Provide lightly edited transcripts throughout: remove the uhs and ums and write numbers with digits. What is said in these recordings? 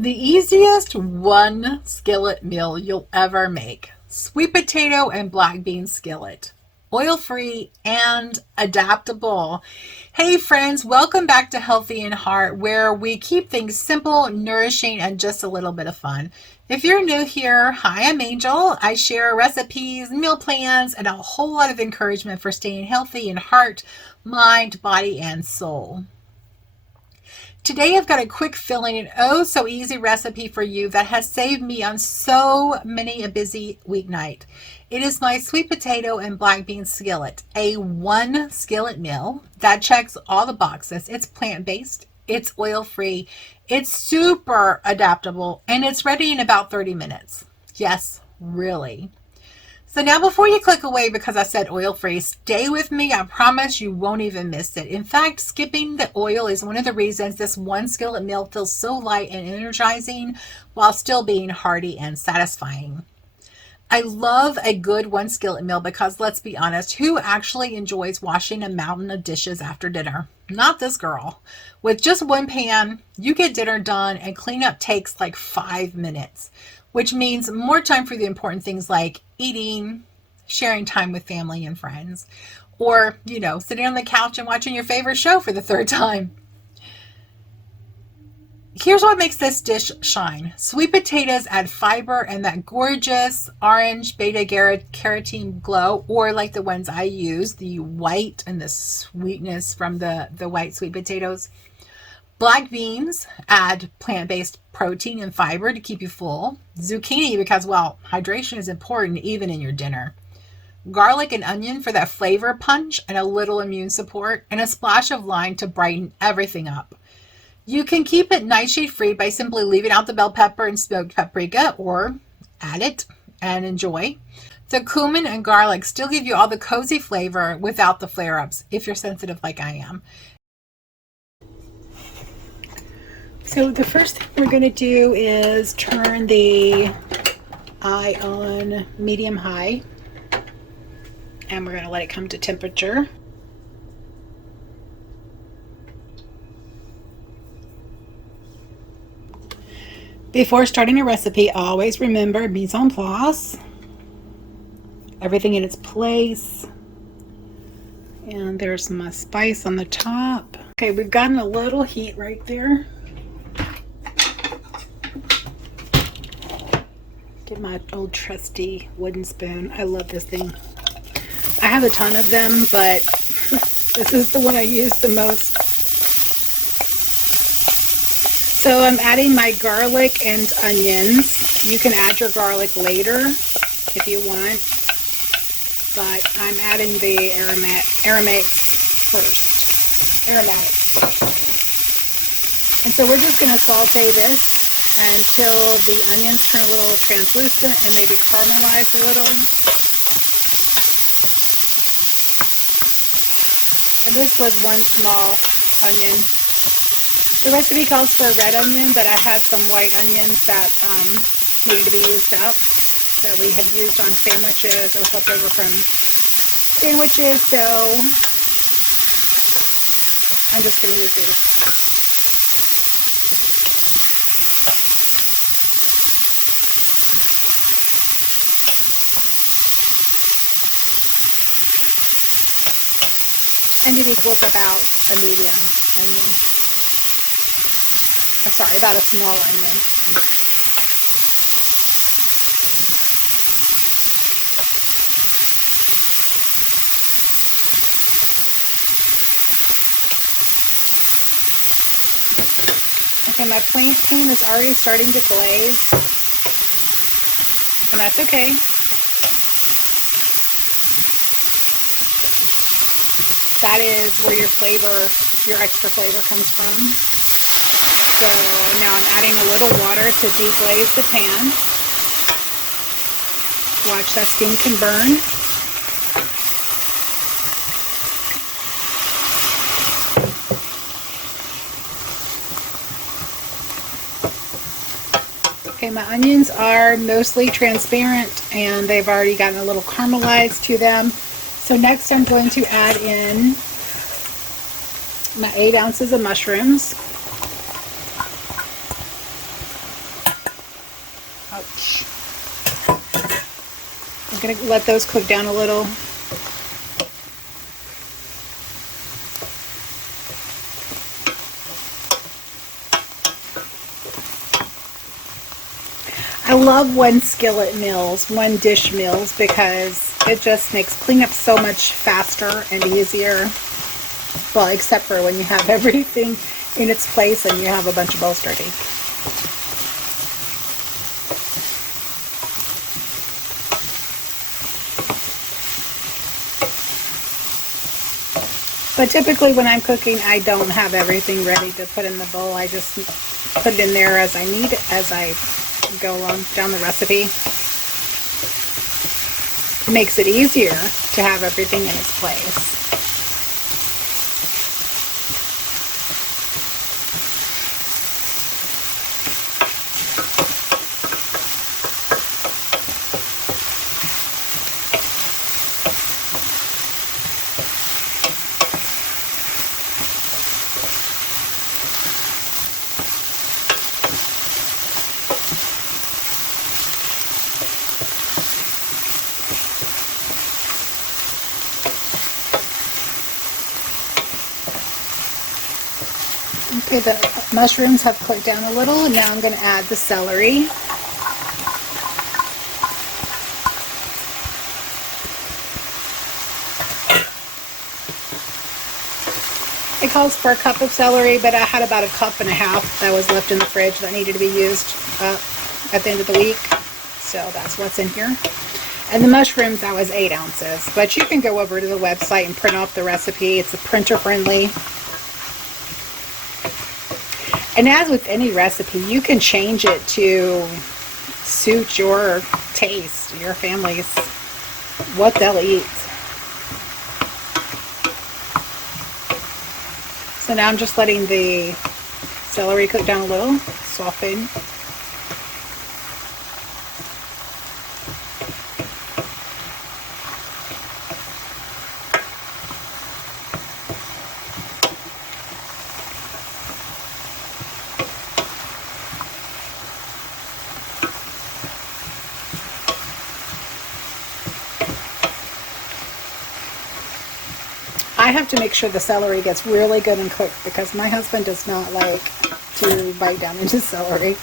The easiest one skillet meal you'll ever make. Sweet potato and black bean skillet. Oil-free and adaptable. Hey friends, welcome back to Healthy in Heart, where we keep things simple, nourishing, and just a little bit of fun. If you're new here, hi, I'm Angel. I share recipes, meal plans, and a whole lot of encouragement for staying healthy in heart, mind, body, and soul. Today I've got a quick filling and oh so easy recipe for you that has saved me on so many a busy weeknight. It is my sweet potato and black bean skillet, a one skillet meal that checks all the boxes. It's plant-based, it's oil-free, it's super adaptable, and it's ready in about 30 minutes. Yes, really. So now before you click away because I said oil-free, stay with me. I promise you won't even miss it. In fact, skipping the oil is one of the reasons this one skillet meal feels so light and energizing while still being hearty and satisfying. I love a good one skillet meal because, let's be honest, who actually enjoys washing a mountain of dishes after dinner? Not this girl. With just one pan, you get dinner done and cleanup takes like 5 minutes, which means more time for the important things like eating, sharing time with family and friends, or, sitting on the couch and watching your favorite show for the third time. Here's what makes this dish shine. Sweet potatoes add fiber and that gorgeous orange beta-carotene glow, or like the ones I use, the white and the sweetness from the white sweet potatoes. Black beans add plant-based protein and fiber to keep you full. Zucchini because, well, hydration is important even in your dinner. Garlic and onion for that flavor punch and a little immune support, and a splash of lime to brighten everything up. You can keep it nightshade free by simply leaving out the bell pepper and smoked paprika, or add it and enjoy. The cumin and garlic still give you all the cozy flavor without the flare-ups if you're sensitive like I am. So the first thing we're going to do is turn the eye on medium-high, and we're going to let it come to temperature. Before starting a recipe, always remember mise en place, everything in its place. And there's my spice on the top. Okay, we've gotten a little heat right there. Get my old trusty wooden spoon. I love this thing. I have a ton of them, but this is the one I use the most. So I'm adding my garlic and onions. You can add your garlic later if you want, but I'm adding the aromatics first. Aromatics. And so we're just going to saute this until the onions turn a little translucent and maybe caramelize a little. And this was one small onion. The recipe calls for a red onion, but I had some white onions that needed to be used up, that we had used on sandwiches or left over from sandwiches, so I'm just going to use these. And it equals about a medium onion. I'm sorry, about a small onion. Okay, my pan is already starting to glaze, and that's okay. That is where your extra flavor comes from. So now I'm adding a little water to deglaze the pan. Watch that steam can burn. Okay, my onions are mostly transparent and they've already gotten a little caramelized to them. So next I'm going to add in my 8 ounces of mushrooms. Ouch. I'm going to let those cook down a little. I love One Skillet Meals, One Dish Meals, because it just makes cleanup so much faster and easier. Well, except for when you have everything in its place and you have a bunch of bowls dirty. But typically when I'm cooking, I don't have everything ready to put in the bowl. I just put it in there as I need, as I go along down the recipe. It makes it easier to have everything in its place. Okay, the mushrooms have cooked down a little, and now I'm going to add the celery. It calls for a cup of celery, but I had about a cup and a half that was left in the fridge that needed to be used at the end of the week. So that's what's in here. And the mushrooms, that was 8 ounces. But you can go over to the website and print off the recipe. It's a printer friendly. And as with any recipe, you can change it to suit your taste, your family's, what they'll eat. So now I'm just letting the celery cook down a little, soften. I have to make sure the celery gets really good and cooked because my husband does not like to bite down into celery.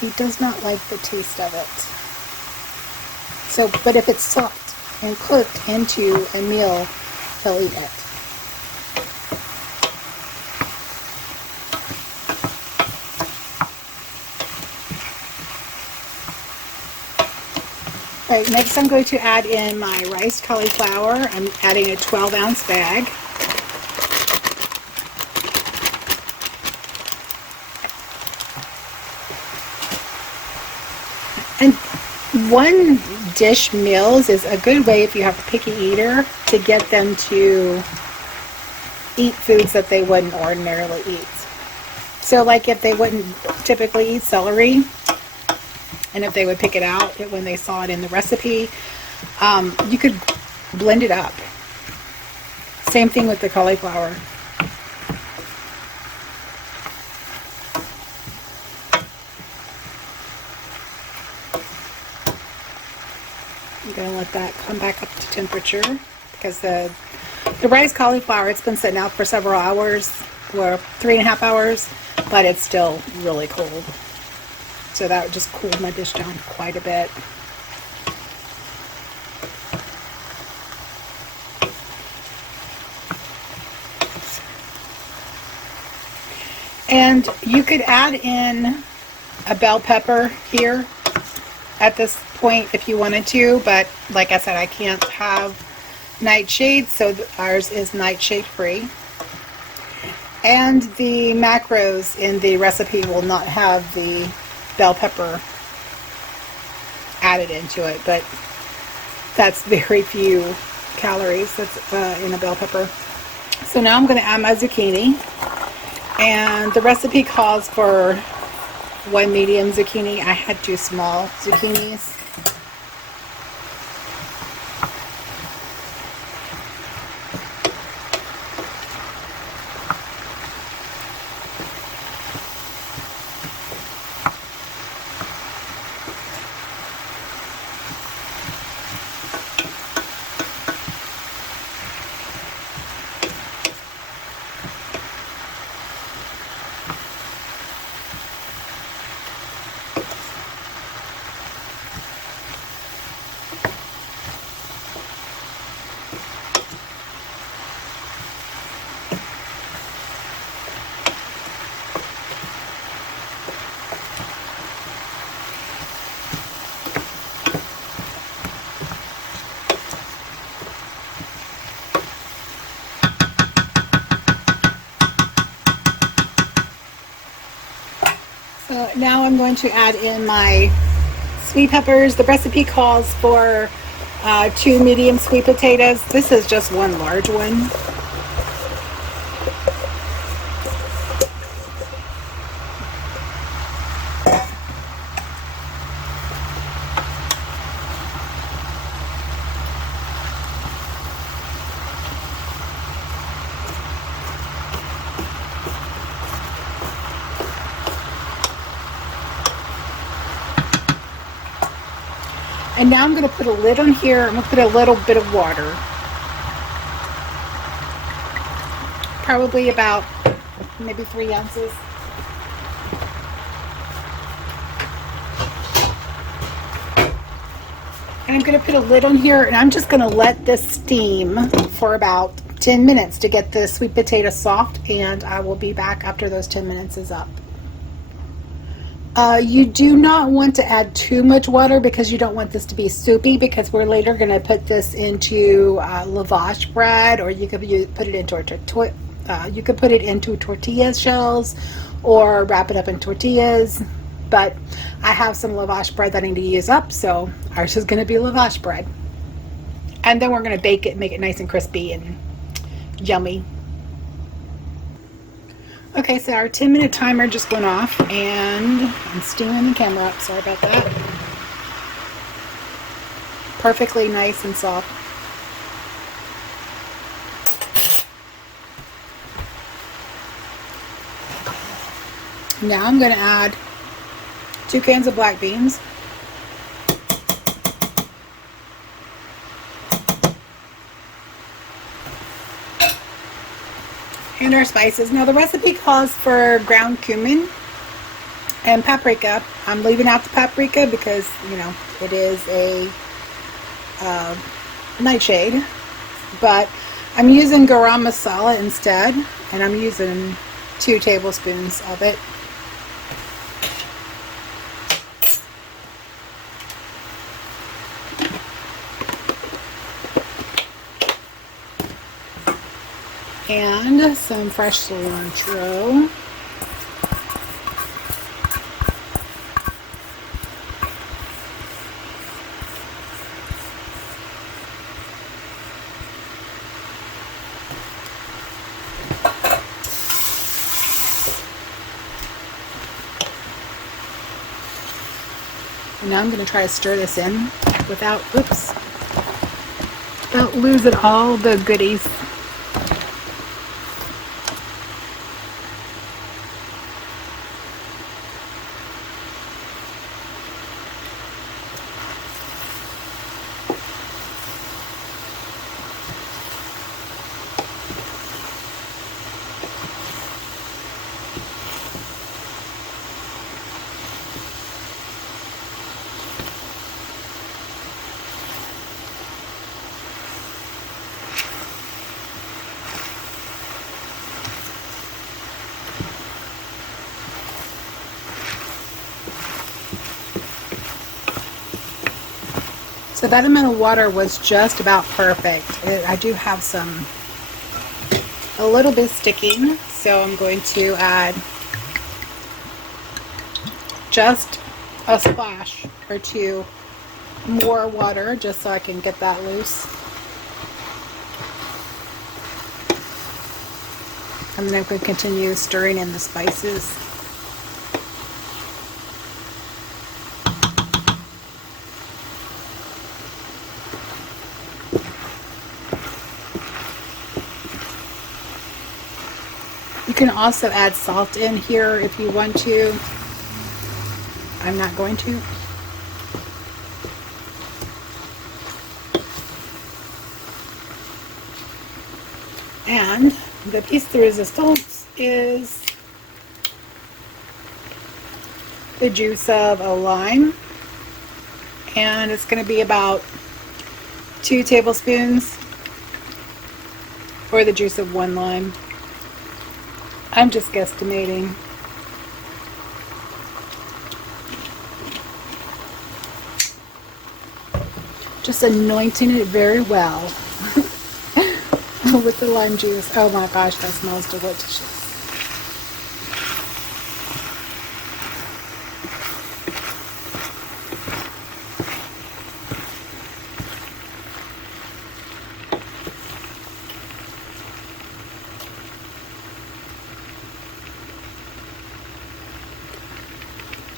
He does not like the taste of it. So, but if it's soft and cooked into a meal, he'll eat it. Alright, next I'm going to add in my riced cauliflower. I'm adding a 12-ounce bag. And one dish meals is a good way if you have a picky eater to get them to eat foods that they wouldn't ordinarily eat. So like if they wouldn't typically eat celery, and if they would pick it out when they saw it in the recipe, you could blend it up. Same thing with the cauliflower. I'm going to let that come back up to temperature because the riced cauliflower, it's been sitting out for several hours, or 3.5 hours, but it's still really cold. So that just cooled my dish down quite a bit. And you could add in a bell pepper here at this point if you wanted to, but like I said, I can't have nightshade, so ours is nightshade free. And the macros in the recipe will not have the bell pepper added into it, but that's very few calories that's in a bell pepper. So now I'm going to add my zucchini, and the recipe calls for 1 medium zucchini. I had 2 small zucchinis. Now I'm going to add in my sweet peppers. The recipe calls for 2 medium sweet potatoes. This is just one large one. And now I'm going to put a lid on here. I'm going to put a little bit of water. Probably about maybe 3 ounces. And I'm going to put a lid on here, and I'm just going to let this steam for about 10 minutes to get the sweet potato soft, and I will be back after those 10 minutes is up. You do not want to add too much water because you don't want this to be soupy, because we're later going to put this into lavash bread, or you could put it into tortilla shells or wrap it up in tortillas. But I have some lavash bread that I need to use up, so ours is going to be lavash bread. And then we're going to bake it, make it nice and crispy and yummy. Okay, so our 10-minute timer just went off, and I'm steaming the camera up. Sorry about that. Perfectly nice and soft. Now I'm going to add 2 cans of black beans. And our spices. Now the recipe calls for ground cumin and paprika. I'm leaving out the paprika because, you know, it is a nightshade. But I'm using garam masala instead, and I'm using 2 tablespoons of it. And some fresh cilantro. And now I'm going to try to stir this in without losing all the goodies. So that amount of water was just about perfect. I do have a little bit sticking, so I'm going to add just a splash or 2 more water just so I can get that loose. And then I'm going to continue stirring in the spices. You can also add salt in here if you want to. I'm not going to. And the piece de resistance is the juice of a lime. And it's going to be about 2 tablespoons, or the juice of 1 lime. I'm just guesstimating. Just anointing it very well with the lime juice. Oh my gosh, that smells delicious.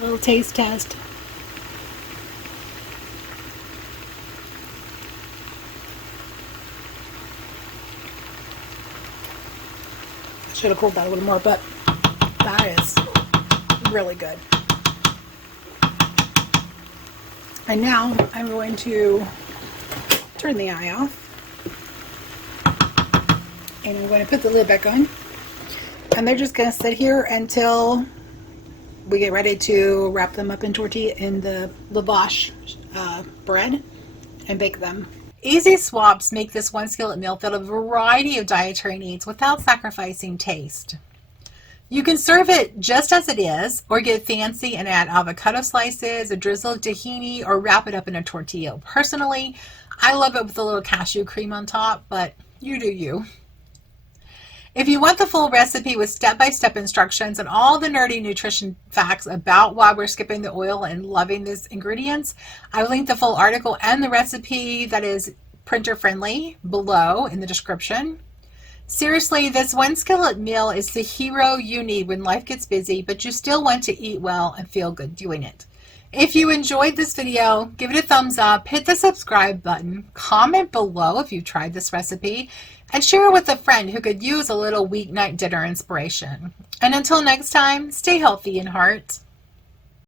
little taste test. I should have cooled that a little more, but that is really good. And now I'm going to turn the eye off. And I'm going to put the lid back on. And they're just going to sit here until we get ready to wrap them up in tortilla in the lavash bread and bake them. Easy swaps make this one skillet meal fit a variety of dietary needs without sacrificing taste. You can serve it just as it is, or get fancy and add avocado slices, a drizzle of tahini, or wrap it up in a tortilla. Personally, I love it with a little cashew cream on top, but you do you. If you want the full recipe with step-by-step instructions and all the nerdy nutrition facts about why we're skipping the oil and loving these ingredients, I will link the full article and the recipe that is printer friendly below in the description. Seriously, this one skillet meal is the hero you need when life gets busy, but you still want to eat well and feel good doing it. If you enjoyed this video, give it a thumbs up, hit the subscribe button, comment below if you tried this recipe, and share it with a friend who could use a little weeknight dinner inspiration. And until next time, stay healthy in heart.